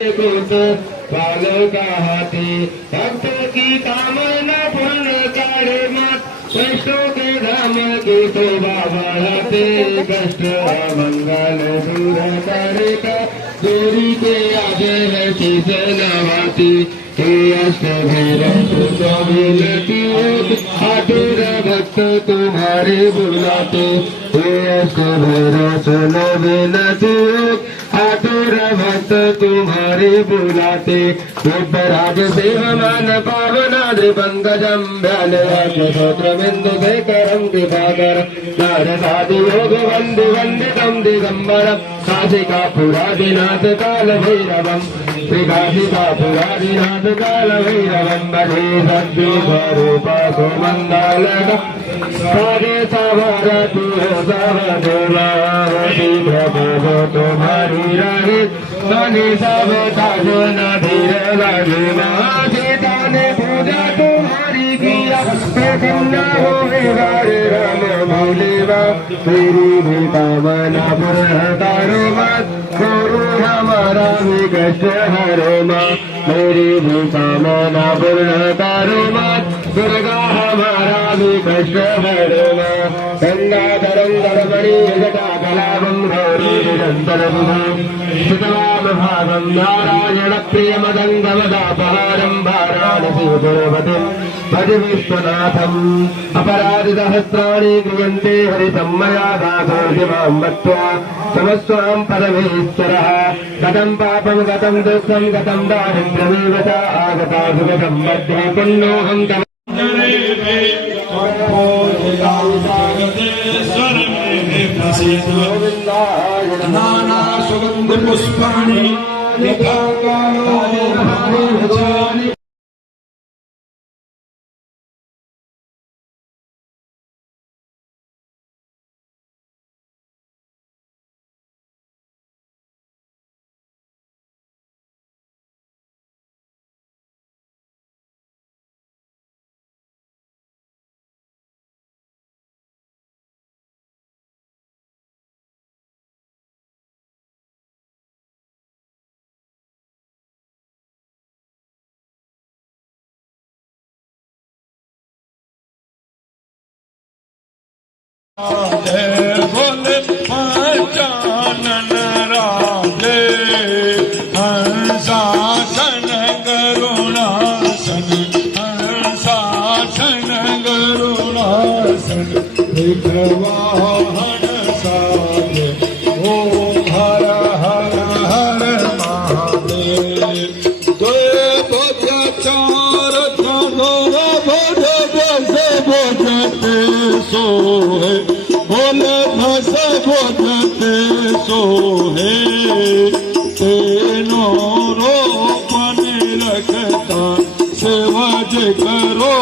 कोस बालों का हाथी भक्त की कामना पूर्ण करे मत कष्टों के धाम की शोभा बढ़ाते कष्ट मंगल दूर करे का दूरी के आगे है शीश नवाती हे अष्ट भैरव विनती आतुर भक्त तुम्हारे बुलाते हे अष्ट भैरव सुनो विनती आतुर भक्त तुम्हारे बुलाते रुद्रराज सेवमान पावनाद्रि पंकजम व्यालयाग्रहोत्र बिंदु शेखरम कृपाकर नारदादि योग वंदे वंदितम दिगंबरम काशिका पुरादिनाथ काल भैरवम श्री काशिका पुरादिनाथ काल भैरवम भजे सद्गुरु स्वरूप सुमंगलक सारे सावरतु सवदेवावती प्रभो तुम्हारी रही तनि सब साधन धीर लगे माता ने पूजा तुम्हारी किया प्रसन्न होए राम भोलेवा तेरी भी कामना पूर्ण करो मत गुरु हमारा भी कष्ट हरो माँ मेरी भी कामना पूर्ण करो मत दुर्गा हमारा भी कष्ट हरो माँ गंगाधरं धर्मणि जटाकलापं गौरी निरन्तरं भागं नारायण प्रियमदङ्गमदापहारं वाराणसीपुरवतीं भज विश्वनाथम् अपराधिसहस्राणि क्रियन्ते हरिसम्मया दासोऽधिमां मत्वा समस्वां परमेश्वरः कथं पापं कथं दुःखं कथं दारिद्र्यमेव च आगता सुगतं मध्ये पुण्योऽहं तव नाना सुगंध पुष्पाणि जय बोले पंचानन राजे हंसासन करुणासन हंसासन करुणासन विग्रवाहन साधे ओम हर हर हर महादेव जय बोले चार भोज जैसे बोझते सोहे बोले भस बोझते सोहे तेनो रोपन रखता सेवा जे करो